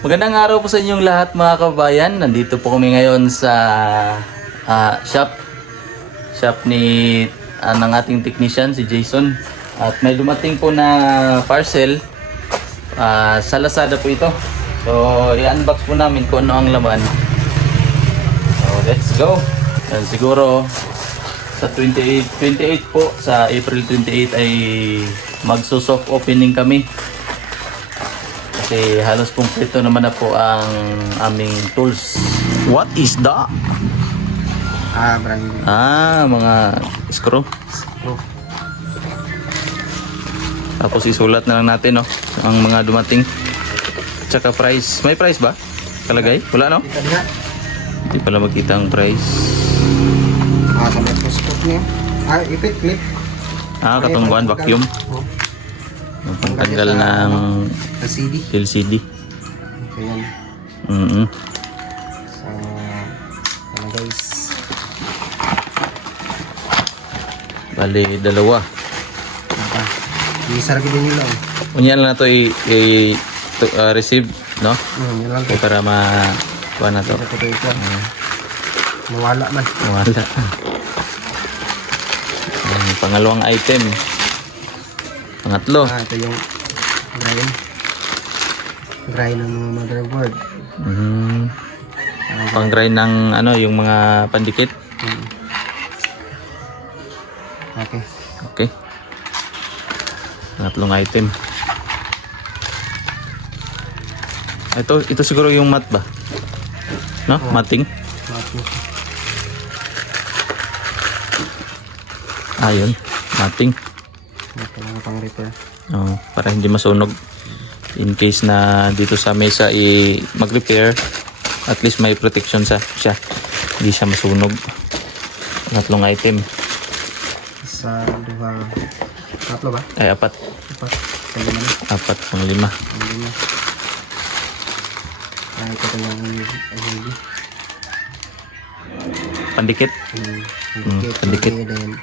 Magandang araw po sa inyong lahat mga kabayan. Nandito po kami ngayon sa shop ni ng ating technician si Jason. At may dumating po na parcel sa Lazada po ito. So i-unbox po namin kung ano ang laman. So let's go. And siguro sa 28 po, sa April 28 ay magso-soft opening kami. Kasi halos kumpleto naman na po ang aming tools. What is that? Brand. Mga screw. Tapos isulat na lang natin, no, ang mga dumating. Tsaka price. May price ba? Kalagay? Wala, no? Kita niya. Hindi pala magkita ang price. Sa microscope niya. Ipit clip. Katungguan, vacuum. Oh. Ang pangtanggal ng LCD. LCD. Ayan. So, guys. Bali, dalawa. Isarap din nila. Unyan lang na to receive, no? Yun lang. Para kuha na to. Mawala man. Wala. Pangalawang item. Pangatlo. Ito yung grind ng mga motherboard. Pang-grind ng yung mga pandikit. Okay. Okay. Pangatlong item. Ito siguro yung mat ba? No? Mating? Mating. Ayun. Mating. Ito lang pang repair. Para hindi masunog. In case na dito sa mesa mag-repair, at least may protection siya. Hindi siya masunog. Tatlong item. Sa duha. Tatlo ba? Ay, apat. Apat pang lima. Ito yung LED. Pandikit. Pandikit. Then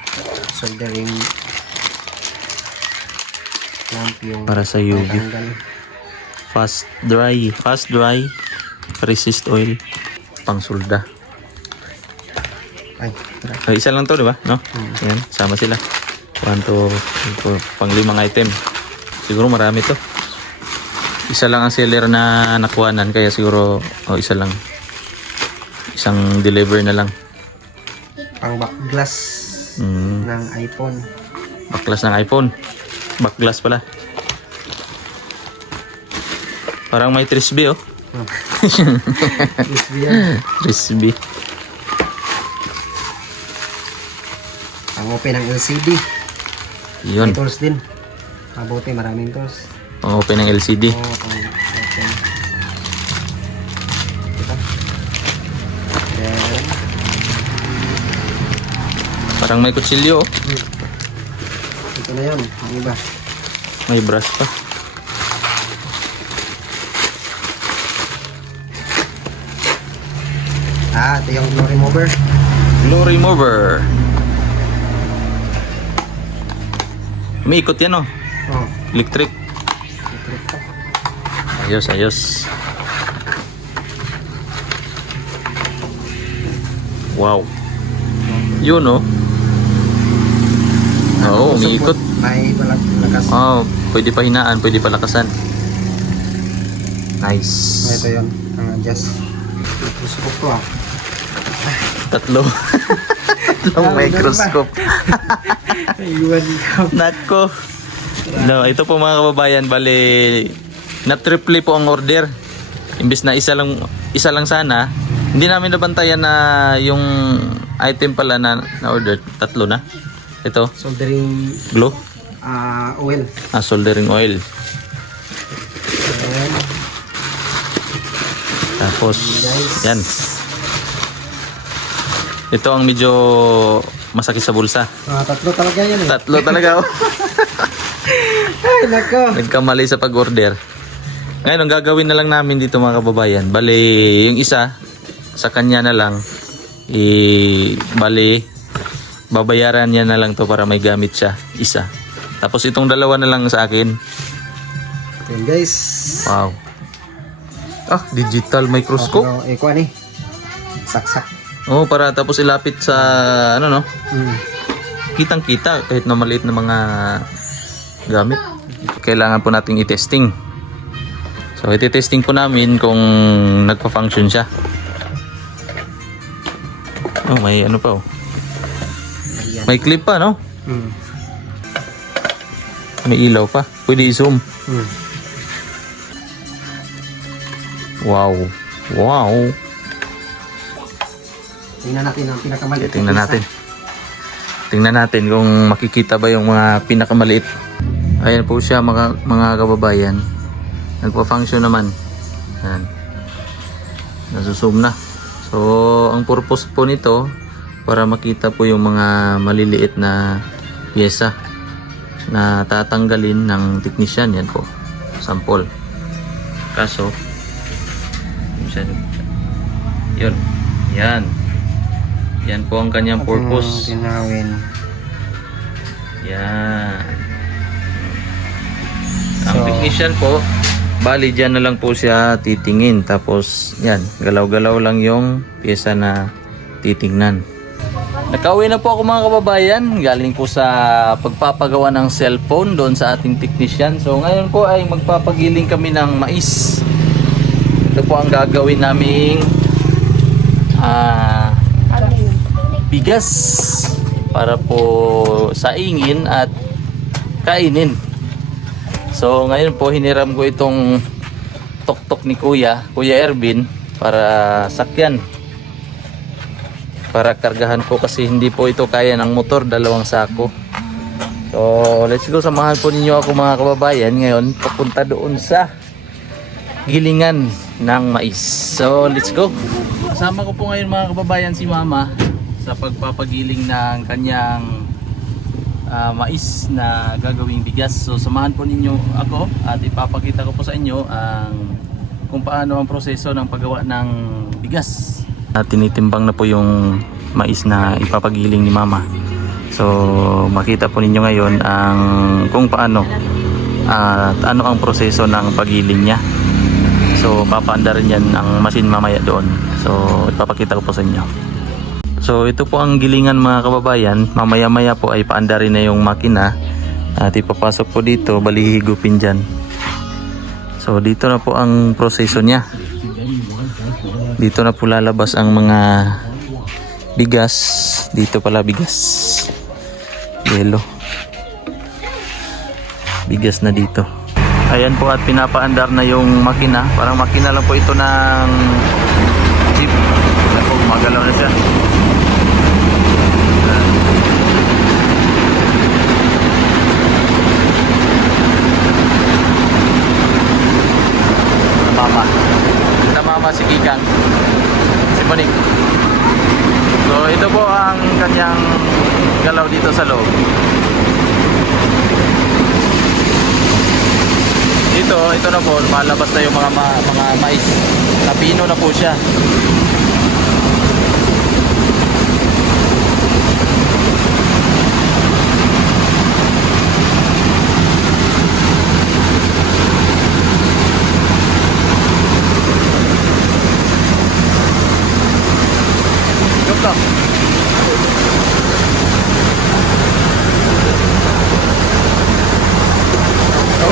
soldering lamp yung Para sa UV. Fast dry. Resist oil. Pang sulda. Ay, tara. Isa lang to, di ba? No? Yan, sama sila. 1, 2, pang limang item. Siguro marami to. Isa lang ang seller na nakuhanan, kaya siguro isa lang. Isang deliver na lang. Pang back glass ng iPhone. Backglass ng iPhone. Backglass pala. Parang may Trisbee, oh. USB yan. Trisbee. Ang open ng LCD. Yun. May tools din. Mabuti, maraming tools. Pang open ng LCD. Pang open. Diba? Then, Parang may kutsilyo, oh. ito na yun. Ang iba. May brush pa. Ito yung glow remover. Glow remover. Umiikot yan, oh. Electric. Ayos. Wow. Yun, oh. Oo, umiikot. May lakas. Pwede pa hinaan, pwede pa lakasan. Nice. Ito yun. Ang adjust. Microscope to, Tatlo. Tatlong microscope. Nako. No, ito po mga kababayan, bali na triple po ang order. Imbis na isa lang sana, hindi namin nabantayan na yung item pala na order, tatlo na. Ito, Soldering glue, oil. soldering oil. Ayan. Tapos, yan. Ito ang medyo masakit sa bulsa. Tatlo talaga yan eh. Tatlo talaga, oh. Ay, nako. Nagkamali sa pag-order. Ngayon, ang gagawin na lang namin dito mga kababayan, bali, yung isa, sa kanya na lang, bali, babayaran niya na lang to para may gamit siya, isa. Tapos itong dalawa na lang sa akin. Ayan guys. Wow. Ah, digital microscope. Pero, kuha ni. Saksak. Oh, para tapos ilapit sa ano no? Mm. Kitang-kita kahit na maliit na mga gamit. Kailangan po nating i-testing. So, iti-testing po namin kung nagpa-function siya. Oh, may ano pa oh. May clip pa, no? Mm. May ilaw pa. Pwede i-zoom. Mm. Wow. Wow. Tingnan natin ang pinakamaliit. Tingnan natin. Tingnan natin kung makikita ba yung mga pinakamaliit. Ayan po siya mga kababayan. Nagpa-function naman. Ayan. Nasuzoom na. So, ang purpose po nito para makita po yung mga maliliit na pyesa na tatanggalin ng technician. Yan po. Sample. Kaso, yun. Yan. Yan po ang kanyang purpose. Tinawin. Yan. Ang So, technician po, bali dyan na lang po siya titingin. Tapos, yan, galaw-galaw lang yung pyesa na titingnan. Nakauwi na po ako mga kababayan. Galing po sa pagpapagawa ng cellphone doon sa ating technician. So, ngayon po ay magpapagiling kami ng mais. Ito po ang gagawin naming bigas para po saingin at kainin. So ngayon po hiniram ko itong tok-tok ni Kuya Ervin para sakyan. Para kargahan ko kasi hindi po ito kaya ng motor, 2 sako. So let's go, samahan po ninyo ako mga kababayan ngayon papunta doon sa gilingan ng mais. So let's go. Kasama ko po ngayon mga kababayan si Mama sa pagpapagiling ng kanyang mais na gagawing bigas. So samahan po ninyo ako at ipapakita ko po sa inyo kung paano ang proseso ng paggawa ng bigas. Tinitimbang na po yung mais na ipapagiling ni Mama. So makita po ninyo ngayon kung paano at ano ang proseso ng pagiling niya. So papaandarin yan ang machine mamaya doon. So ipapakita ko po sa inyo. So ito po ang gilingan mga kababayan. Mamaya-maya po ay paandarin na yung makina at ipapasok po dito, balihigupin dyan. So dito na po ang proseso niya. Dito na po lalabas ang mga bigas. Dito pala bigas. Yelo. Bigas na dito. Ayan po at pinapaandar na yung makina. Parang makina lang po ito ng jeep. Ayan po, magalaw na siya. Mama si Kikang, si Monique. So ito po ang kanyang galaw dito sa loob. Ito na po, malabas na yung mga mais. Napino na po siya.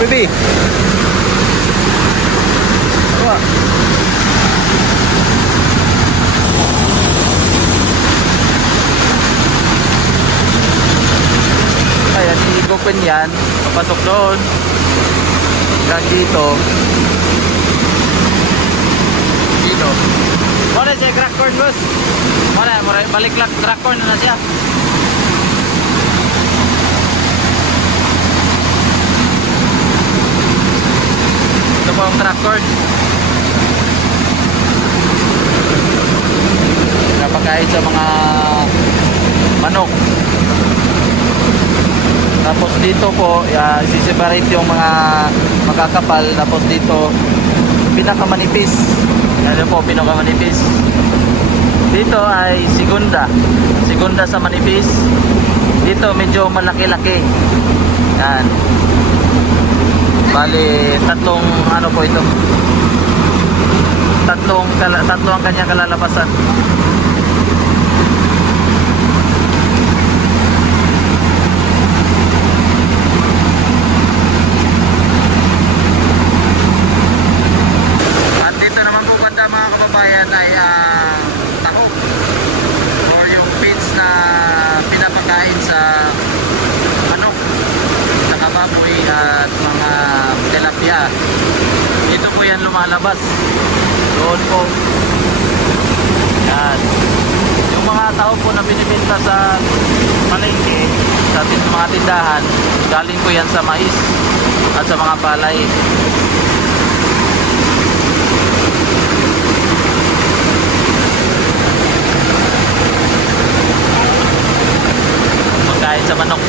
Baby. Apa? Ayan, i-open yan. Papasok doon. Hanggang dito. Dito. Mana siya crack corn, boss? Mana, balik lang crack corn na siya. Ito po ang track cord. Napakain sa mga manok. Tapos dito po, isi-separate yung mga makakapal. Tapos dito, pinakamanipis. Ano po, pinakamanipis. Dito ay segunda. Segunda sa manipis. Dito medyo malaki-laki. Yan. Bali, tatlong ano po ito. tatlo ang kanyang kalalabasan. At dito naman po banda mga kababayan ay tahong or yung feeds na pinapakain sa manok, saka baboy at mga tilapia. Dito po yan lumalabas. Doon po. Yan. Yung mga tao po na binibenta sa palengke, sa mga tindahan, galing po yan sa mais at sa mga palay. Pagkain sa manok.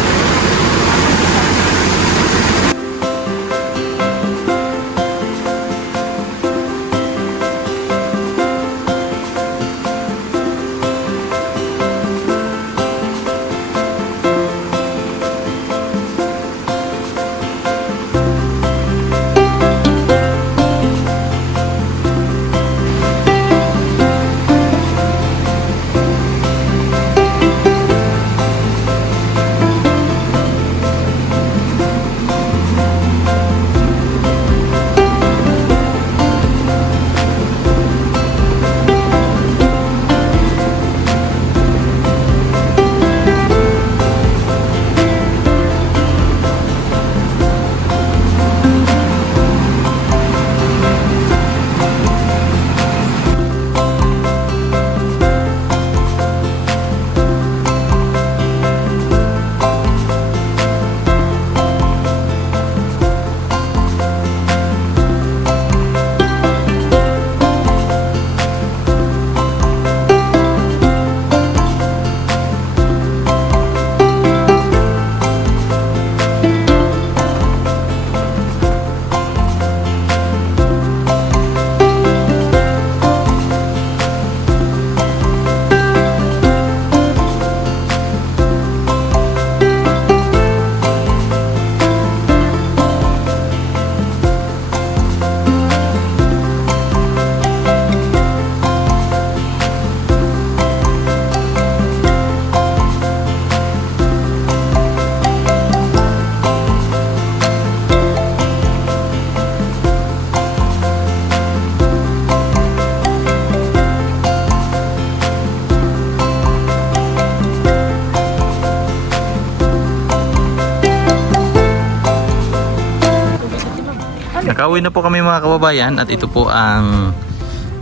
Nakauwi na po kami mga kababayan at ito po ang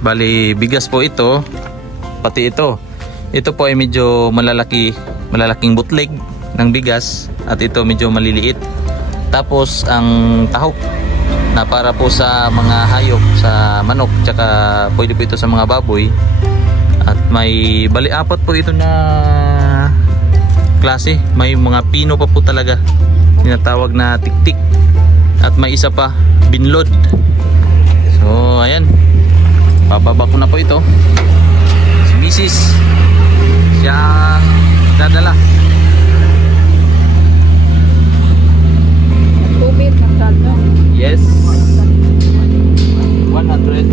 bali bigas po ito, pati ito. Ito po ay medyo malalaking bootleg ng bigas at ito medyo maliliit. Tapos ang tahok na para po sa mga hayop, sa manok, tsaka pwede po ito sa mga baboy. At may bali apat po ito na klase. May mga pino pa po talaga, tinatawag na tiktik. At may isa pa, binlod. So ayan, bababa ko na po ito. Si Mrs. siya dadala. Yes, 100.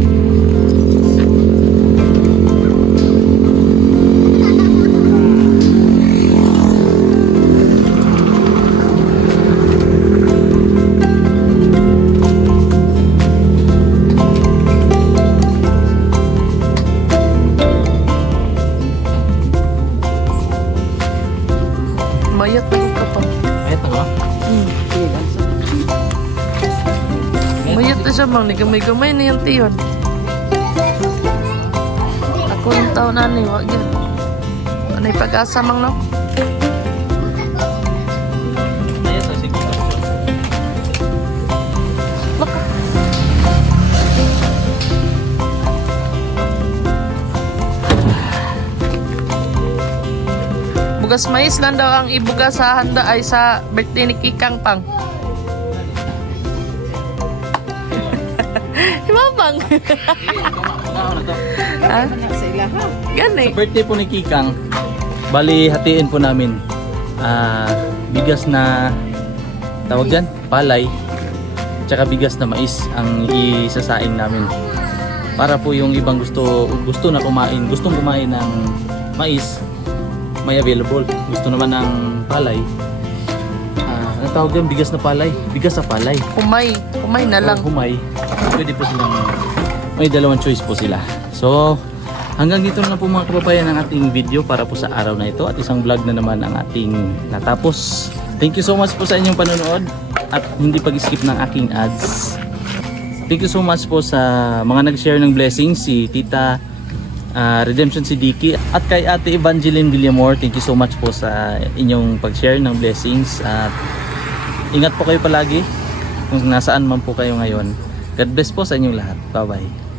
Mayat na yung kapag. Ayat na ba? Mayat na siya bang. Gamay-gamay na yung tiyon. Ako yung taon na ni. Wag yan. Ano yung pag-asa mang no? Ayat na siguro. Baka. Bugas mais lang daw ang ibuga sa handa ay sa birthday ni Kikang Pang. Himabang. Ha? Gani. Sa birthday po ni Kikang, bali hatiin po namin bigas na tawag dyan, palay, tsaka bigas na mais ang isasaing namin para po yung ibang gustong kumain ng mais, may available. Gusto naman ng palay, ano tawag yan? Bigas sa palay. Humay na lang. O humay. Pwede po silang, may dalawang choice po sila. So, hanggang dito na lang po mga kababayan ang ating video para po sa araw na ito, at isang vlog na naman ang ating natapos. Thank you so much po sa inyong panonood at hindi pag-skip ng aking ads. Thank you so much po sa mga nag-share ng blessings, si Tita Redemption Siddiqui at kay Ate Evangeline Villamor. Thank you so much po sa inyong pag-share ng blessings, at ingat po kayo palagi kung nasaan man po kayo ngayon. God bless po sa inyong lahat. Bye bye.